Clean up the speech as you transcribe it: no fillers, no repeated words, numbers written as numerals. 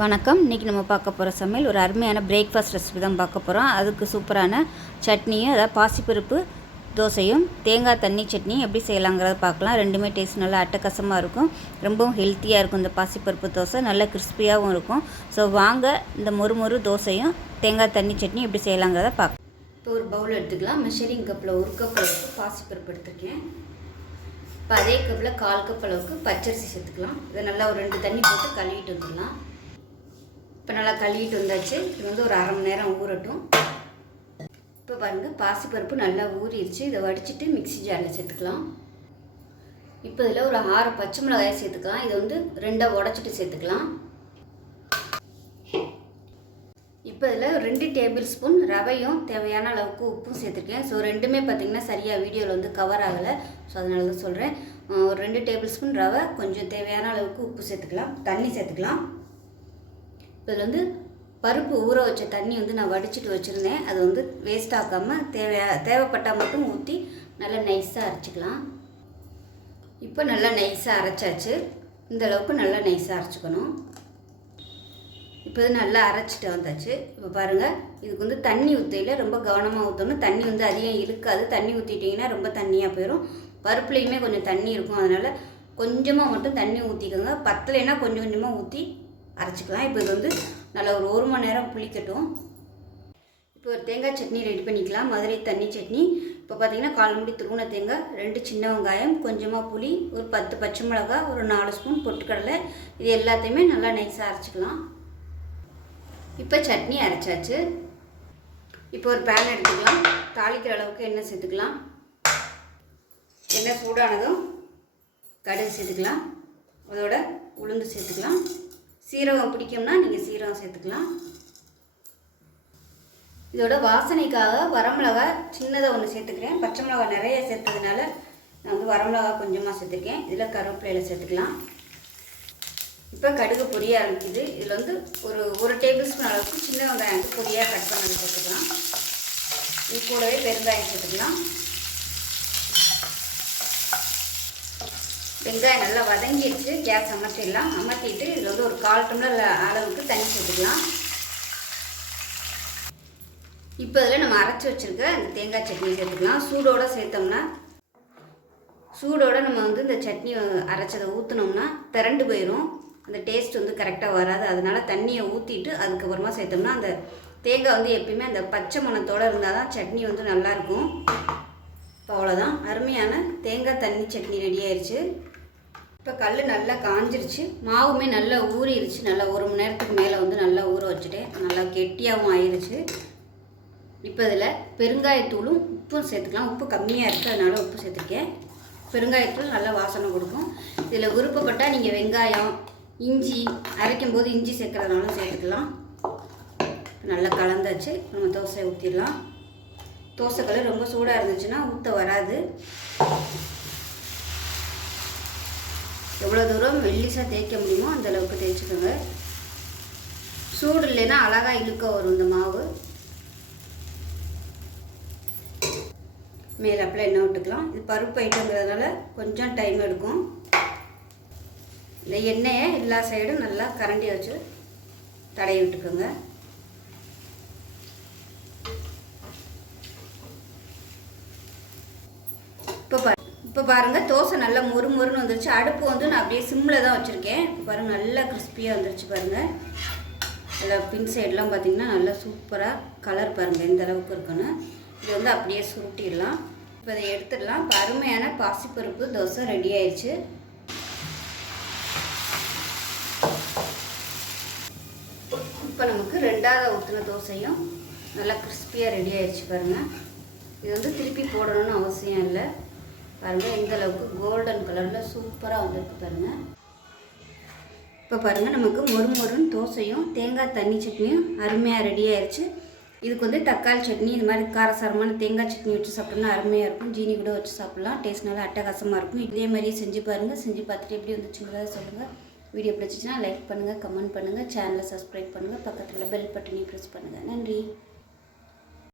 வணக்கம். இன்றைக்கி நம்ம பார்க்க போகிற சமையல் ஒரு அருமையான பிரேக்ஃபாஸ்ட் ரெசிபி தான் பார்க்க போகிறோம். அதுக்கு சூப்பரான சட்னியும், அதாவது பாசிப்பருப்பு தோசையும் தேங்காய் தண்ணி சட்னியும் எப்படி செய்யலாங்கிறத பார்க்கலாம். ரெண்டுமே டேஸ்ட் நல்லா அட்டகாசமாக இருக்கும். ரொம்பவும் ஹெல்த்தியாக இருக்கும். இந்த பாசிப்பருப்பு தோசை நல்ல கிறிஸ்பியாகவும் இருக்கும். ஸோ வாங்க இந்த மொறு தோசையும் தேங்காய் தண்ணி சட்னி எப்படி செய்யலாங்கிறத பார்க்கலாம். இப்போ ஒரு பவுல் எடுத்துக்கலாம். மெஷரிங் கப்பில் 1 கப் அளவுக்கு பாசிப்பருப்பு எடுத்துருக்கேன். இப்போ அதே கப்பில் 1/4 கப் அளவுக்கு பச்சரிசி சேர்த்துக்கலாம். இதை நல்லா ஒரு 2 தண்ணி போட்டு கழுவிட்டு வந்துடலாம். இப்போ நல்லா கழுவிட்டு வந்தாச்சு. இது வந்து ஒரு 1/2 மணி நேரம் ஊறட்டும். இப்போ பாருங்கள், பாசிப்பருப்பு நல்லா ஊறிடுச்சு. இதை வடிச்சிட்டு மிக்ஸி ஜாரில் சேர்த்துக்கலாம். இப்போ இதில் ஒரு 6 பச்சை மிளகாயை சேர்த்துக்கலாம். இதை வந்து 2 உடச்சிட்டு சேர்த்துக்கலாம். இப்போ இதில் 2 டேபிள் ஸ்பூன் ரவையும் தேவையான அளவுக்கு உப்பும் சேர்த்துருக்கேன். ஸோ ரெண்டுமே பார்த்திங்கன்னா சரியாக வீடியோவில் வந்து கவர் ஆகலை. ஸோ அதனால தான் சொல்கிறேன். ஒரு 2 டேபிள் ஸ்பூன் ரவை, கொஞ்சம் தேவையான அளவுக்கு உப்பு சேர்த்துக்கலாம். தண்ணி சேர்த்துக்கலாம். இதில் வந்து பருப்பு ஊற வச்ச தண்ணி வந்து நான் வடிச்சிட்டு வச்சுருந்தேன். அது வந்து வேஸ்ட் ஆக்காமல் தேவைப்பட்டால் மட்டும் ஊற்றி நல்லா நைஸாக அரைச்சிக்கலாம். இப்போ நல்லா நைஸாக அரைச்சாச்சு. இந்த அளவுக்கு நல்லா நைஸாக அரைச்சிக்கணும். இப்போ இது நல்லா அரைச்சிட்டு வந்தாச்சு. இப்போ பாருங்கள், இதுக்கு வந்து தண்ணி ஊற்றையில் ரொம்ப கவனமாக ஊற்றணும். தண்ணி வந்து அதிகம் இழுக்காது. தண்ணி ஊற்றிட்டிங்கன்னா ரொம்ப தண்ணியாக போயிடும். பருப்புலேயுமே கொஞ்சம் தண்ணி இருக்கும். அதனால் கொஞ்சமாக மட்டும் தண்ணி ஊற்றிக்கோங்க. பத்தலைன்னா கொஞ்சம் கொஞ்சமாக ஊற்றி அரைச்சிக்கலாம். இப்போ இது வந்து நல்லா ஒரு 1 மணி நேரம் புளிக்கட்டும். இப்போ ஒரு தேங்காய் சட்னி ரெடி பண்ணிக்கலாம். மதுரை தண்ணி சட்னி. இப்போ பார்த்திங்கன்னா 1/4 மூடி துருவின தேங்காய், 2 சின்ன வெங்காயம், கொஞ்சமாக புளி, ஒரு 10 பச்சை மிளகாய், ஒரு 4 ஸ்பூன் பொட்டுக்கடலை, இது எல்லாத்தையுமே நல்லா நைஸாக அரைச்சிக்கலாம். இப்போ சட்னி அரைச்சாச்சு. இப்போ ஒரு பேன் எடுத்துக்கலாம். தாளிக்கிற அளவுக்கு எண்ணெய் சேர்த்துக்கலாம். எண்ணெய் சூடானதும் கடுகு சேர்த்துக்கலாம். அதோட உளுந்து சேர்த்துக்கலாம். சீரகம் பிடிக்கும்னா நீங்கள் சீரகம் சேர்த்துக்கலாம். இதோட வாசனைக்காக வரமிளகா சின்னதாக ஒன்று சேர்த்துக்கிறேன். பச்சை மிளகா நிறைய சேர்த்ததுனால நான் வந்து வரமிளகா கொஞ்சமாக சேர்த்துருக்கேன். இதில் கருவேப்பிலையில் சேர்த்துக்கலாம். இப்போ கடுகு பொரிய ஆரம்பிக்குது. இதில் வந்து ஒரு டேபிள் ஸ்பூன் அளவுக்கு சின்ன வெங்காயம் பொடியாக கட் பண்ணி சேர்த்துக்கலாம். இது கூடவே பெருங்காயம் சேர்த்துக்கலாம். வெங்காயம் நல்லா வதங்கிடுச்சு. கேஸ் அமர்த்திடலாம். அமர்த்திட்டு இதில் வந்து ஒரு 1/4 டம்ளர் அளவுக்கு தண்ணி சேர்த்துக்கலாம். இப்போ இதில் நம்ம அரைச்சி வச்சுருக்க இந்த தேங்காய் சட்னி சேர்த்துக்கலாம். சூடோடு நம்ம வந்து இந்த சட்னி அரைச்சதை ஊற்றினோம்னா திரண்டு போயிடும். அந்த டேஸ்ட் வந்து கரெக்டாக வராது. அதனால் தண்ணியை ஊற்றிட்டு அதுக்கப்புறமா சேர்த்தோம்னா அந்த தேங்காய் வந்து எப்பயுமே அந்த பச்சை மணத்தோடு இருந்தால் தான் சட்னி வந்து நல்லாயிருக்கும். இப்போ அவ்வளோதான், அருமையான தேங்காய் தண்ணி சட்னி ரெடி ஆயிடுச்சு. இப்போ கல் நல்லா காஞ்சிருச்சு. மாவுமே நல்லா ஊறிடுச்சு. நல்லா 1 மணி நேரத்துக்கு மேலே வந்து நல்லா ஊற வச்சுட்டேன். நல்லா கெட்டியாகவும் ஆயிடுச்சு. இப்போ இதில் பெருங்காயத்தூளும் உப்பும் சேர்த்துக்கலாம். உப்பு கம்மியாக இருக்குது, அதனால் உப்பு சேர்த்துருக்கேன். பெருங்காயத்தூள் நல்லா வாசனை கொடுக்கும். இதில் விருப்பப்பட்டால் நீங்கள் வெங்காயம், இஞ்சி அரைக்கும் போது இஞ்சி சேர்க்குறதுனாலும் சேர்த்துக்கலாம். நல்லா கலந்தாச்சு. நம்ம தோசை ஊற்றிடலாம். தோசைக்கல் ரொம்ப சூடாக இருந்துச்சுன்னா ஊற்ற வராது. எவ்வளோ தூரம் மெல்லிசாக தேய்க்க முடியுமோ அந்த அளவுக்கு தேய்ச்சிக்கோங்க. சூடு இல்லைன்னா அழகாக இழுக்க வரும் இந்த மாவு. மேலாப்பில் எண்ணெய் விட்டுக்கலாம். இது பருப்பு ஐட்டங்கிறதுனால கொஞ்சம் டைம் எடுக்கும். இந்த எண்ணெயை எல்லா சைடும் நல்லா கரண்டி வச்சு தடவி விட்டுக்கோங்க. இப்போ பாருங்கள், தோசை நல்லா மொறுன்னு வந்துருச்சு. அடுப்பு வந்து நான் அப்படியே சிம்மில் தான் வச்சுருக்கேன். இப்போ பாருங்கள், நல்லா கிறிஸ்பியாக வந்துருச்சு. பாருங்கள், அதில் பின் சைடெலாம் பார்த்திங்கன்னா நல்லா சூப்பராக கலர் பாருங்கள் எந்த அளவுக்கு இருக்குன்னு. இது வந்து அப்படியே சுருட்டிடலாம். இப்போ இதை எடுத்துடலாம். இப்போ அருமையான பாசிப்பருப்பு தோசை ரெடி ஆயிடுச்சு. இப்போ நமக்கு 2வது ஊற்றின தோசையும் நல்லா கிறிஸ்பியாக ரெடி ஆயிடுச்சு. பாருங்கள், இது வந்து திருப்பி போடணும்னு அவசியம் இல்லை. பாருங்கள், எந்த அளவுக்கு கோல்டன் கலரில் சூப்பராக வந்துருக்கு பாருங்கள். இப்போ பாருங்கள், நமக்கு மொறுன்னு தோசையும் தேங்காய் தண்ணி சட்னியும் அருமையாக ரெடி ஆயிடுச்சு. இதுக்கு வந்து தக்காளி சட்னி, இது மாதிரி காரசாரமான தேங்காய் சட்னி வச்சு சாப்பிட்டோம்னா அருமையாக இருக்கும். ஜீனி கூட வச்சு சாப்பிட்லாம். டேஸ்ட் நல்லா அட்டகாசமாக இருக்கும். இதே மாதிரியே செஞ்சு பாருங்கள். செஞ்சு பார்த்துட்டு எப்படி வந்துச்சுங்கிறத சொல்லுங்கள். வீடியோ பிடிச்சிச்சின்னா லைக் பண்ணுங்கள், கமெண்ட் பண்ணுங்கள், சேனலை சப்ஸ்கிரைப் பண்ணுங்கள், பக்கத்தில் பெல் பட்டனையும் ப்ரெஸ் பண்ணுங்கள். நன்றி.